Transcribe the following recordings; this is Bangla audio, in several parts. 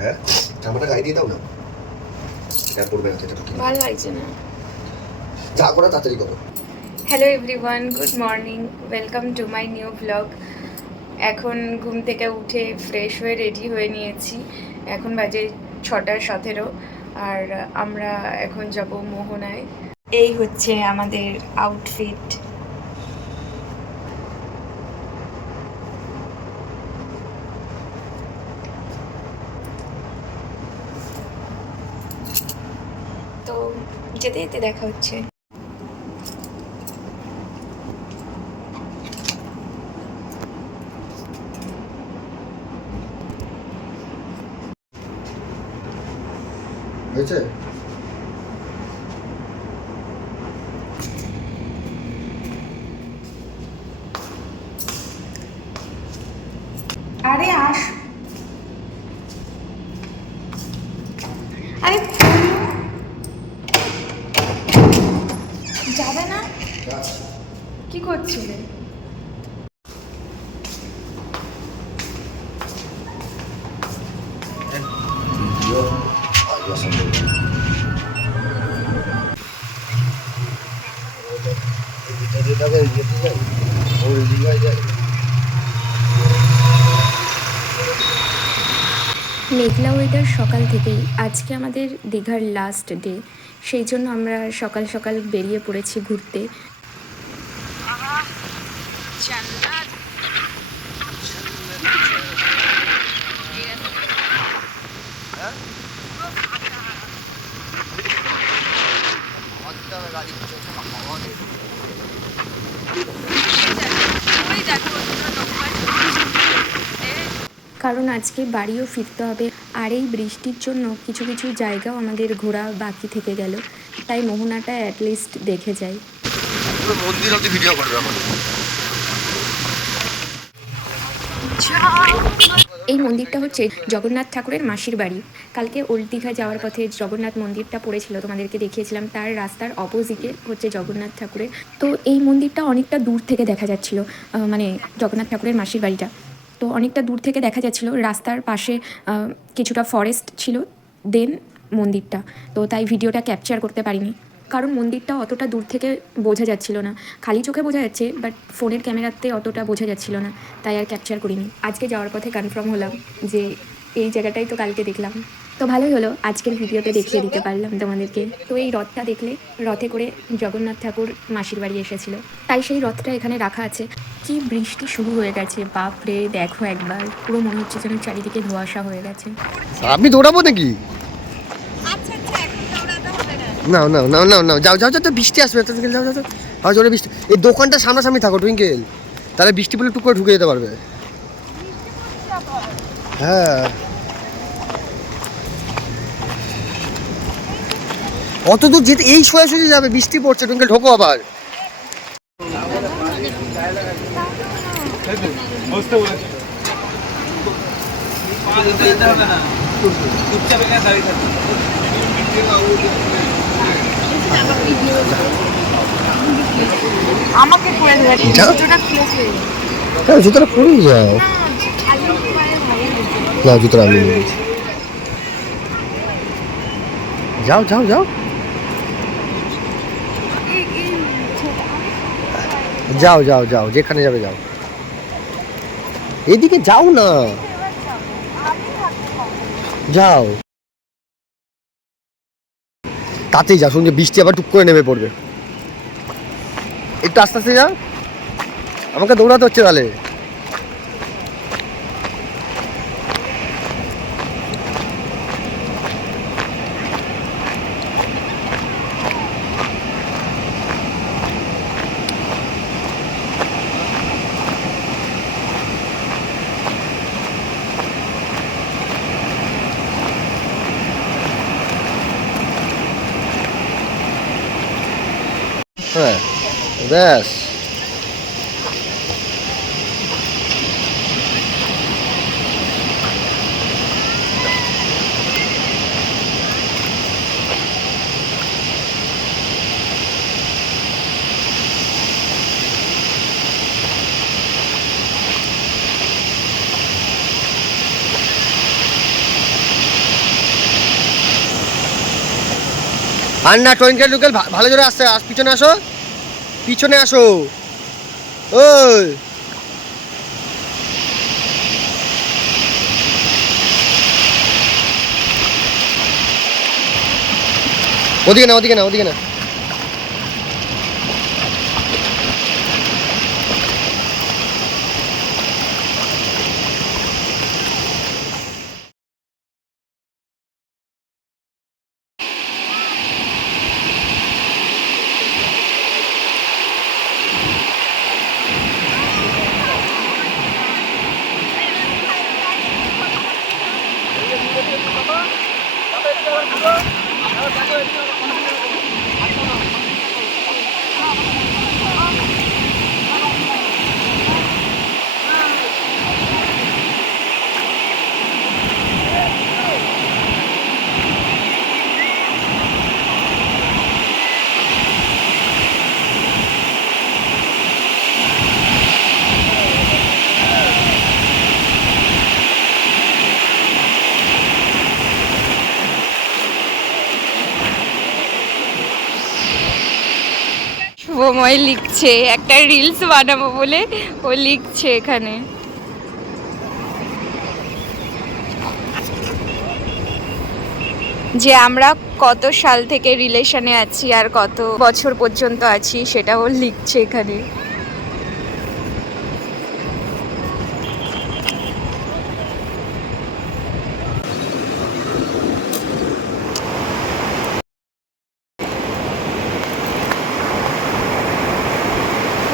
হ্যাঁ, জামাটা গায়ে দিয়ে দাও না, এটা পড়বে না, এটা ঠিক ভালো লাগছে না। যা করো তাড়াতাড়ি করো। Hello everyone, good morning, welcome to my new blog. এখন ঘুম থেকে উঠে ফ্রেশ হয়ে রেডি হয়ে নিয়েছি। এখন বাজে 6:17 আর আমরা এখন যাব মোহনায়। এই হচ্ছে আমাদের আউটফিট। তো যেতে যেতে দেখা হচ্ছে। হয়েছে? আরে আস, আরে যাবে না? কি করছিলে? মেঘলা ওয়েদার সকাল থেকেই। আজকে আমাদের দীঘার লাস্ট ডে, সেই জন্য আমরা সকাল সকাল বেরিয়ে পড়েছি ঘুরতে। কারণ আজকে বাড়িও ফিরতে হবে, আর এই বৃষ্টির জন্য কিছু কিছু জায়গাও আমাদের ঘোরা বাকি থেকে গেল, তাই মোহনাটা অ্যাটলিস্ট দেখে যাই। মন্দির অবধি ভিডিও করবে এখন। এই মন্দিরটা হচ্ছে জগন্নাথ ঠাকুরের মাসির বাড়ি। কালকে ওল্ড দীঘা যাওয়ার পথে জগন্নাথ মন্দিরটা পড়েছিল, তোমাদেরকে দেখিয়েছিলাম। তার রাস্তার অপোজিটে হচ্ছে জগন্নাথ ঠাকুরের। তো এই মন্দিরটা অনেকটা দূর থেকে দেখা যাচ্ছিল, মানে জগন্নাথ ঠাকুরের মাসির বাড়িটা তো অনেকটা দূর থেকে দেখা যাচ্ছিল। রাস্তার পাশে কিছুটা ফরেস্ট ছিল, দেন মন্দিরটা। তো তাই ভিডিওটা ক্যাপচার করতে পারিনি, কারণ মন্দিরটা অতটা দূর থেকে বোঝা যাচ্ছিল না। খালি চোখে বোঝা যাচ্ছে, বাট ফোনের ক্যামেরাতে অতটা বোঝা যাচ্ছিল না, তাই আর ক্যাপচার করিনি। আজকে যাওয়ার পথে কনফার্ম হলাম যে এই জায়গাটাই তো কালকে দেখলাম। তো ভালোই হলো, আজকের ভিডিওতে দেখিয়ে দিতে পারলাম তোমাদেরকে। তো এই রথটা দেখলে, রথে করে জগন্নাথ ঠাকুর মাসির বাড়ি এসেছিল, তাই সেই রথটা এখানে রাখা আছে। কি বৃষ্টি শুরু হয়ে গেছে, বাপরে! দেখো একবার, পুরো মনে হচ্ছে যেন চারিদিকে ধোঁয়াশা হয়ে গেছে। আমি দৌড়াবো নাকি? না না না না না, যাও যাও যাও, বৃষ্টি আসবে, যাও যাও যাও, আর জোরে বৃষ্টি। এই দোকানটা সামনাসামনি থাকো টুইঙ্কেল, তাহলে বৃষ্টি পড়লে টুক করে ঢুকে যেতে পারবে। হ্যাঁ, অত দূর যেতে এই সোজাসুজি যাবে, বৃষ্টি পড়ছে টুইঙ্কেল, ঢোকো আবার। আমাকে পরে দেবে, জুতোটা খুলেছে। হ্যাঁ, জুতোটা পরেই যাও। না, জুতোটা আমি নিয়ে নিয়েছি। যাও যাও যাও যাও যাও যাও, যেখানে যাবে যাও, এদিকে যাও না, যাও তাতেই যাও, শুনছে বৃষ্টি আবার টুক করে নেমে পড়বে। একটু আস্তে আস্তে যাও, আমাকে দৌড়াতে হচ্ছে তাহলে। হ্যাঁ, ব্যাস। আর না টুইঙ্কেল টুইঙ্কেল ভালো জোরে আসতে পিছনে আসো, পিছনে আসো। ওই ওদিকে না, ওদিকে না, ওদিকে না। শুভময় লিখছে একটা রিলস বানাবো বলে, ও লিখছে এখানে। যে আমরা কত সাল থেকে রিলেশনে আছি আর কত বছর পর্যন্ত আছি সেটা ও লিখছে এখানে।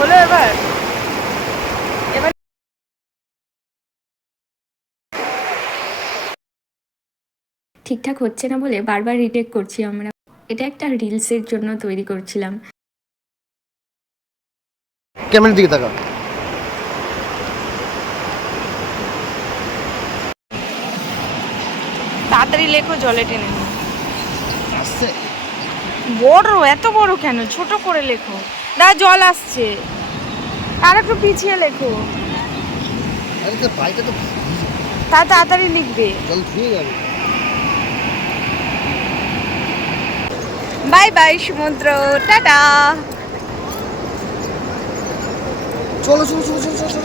হলো এবার ঠিকঠাক হচ্ছে না বলে বারবার রিটেক করছি আমরা। এটা একটা রিলসের জন্য তৈরি করছিলাম। ক্যামেরার দিকে তাকাও। তাড়াতাড়ি লেখো, জলে টেনে নিও। আসছে বড়, এত বড় কেন, ছোট করে লেখো। দা জল আসছে, আর একটু পিছিয়ে লেখো। আরে তো ভাইটা তো তাড়াতাড়ি লিখবে। জল ধুয়ে যাবে। বাই বাই সমুদ্র, টাটা। চলো চলো চলো চলো চলো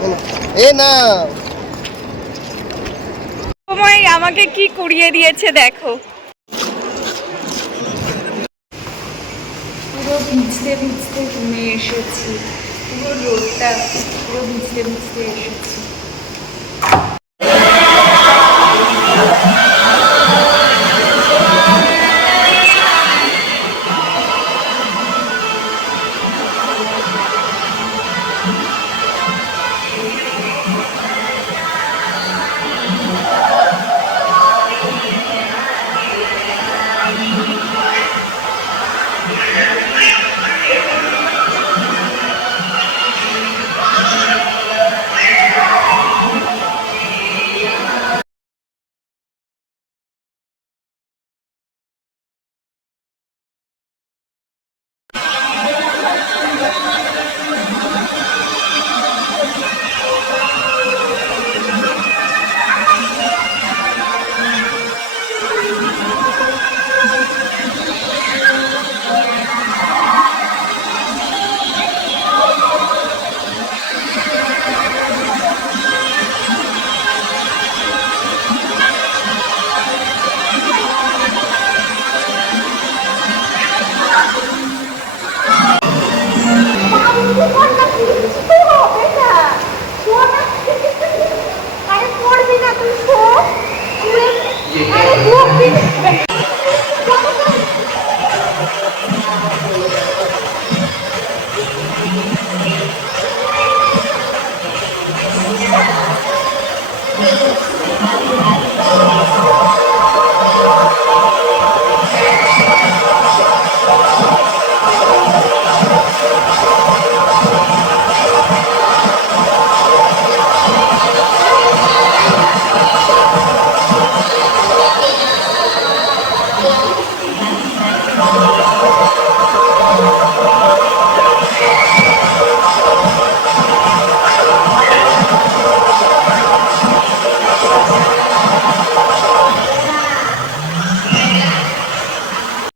চলো। এ না সময় আমাকে কি কুড়িয়ে দিয়েছে দেখো। পুরো ভিজতে ভিজতে রুমে এসেছি, পুরো রোদটা পুরো ভিজতে ভিজতে এসেছি।